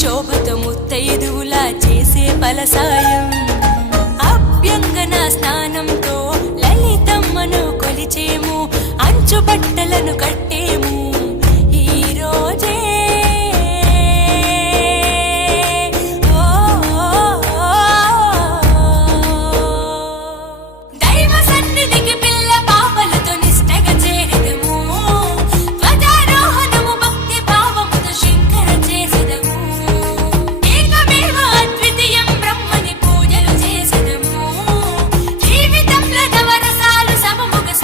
శోభతో ముత్తైదువులా చేసే ఫలసాయం అభ్యంగన స్నానంతో లలితమ్మను కొలిచేము అంచు బట్టలను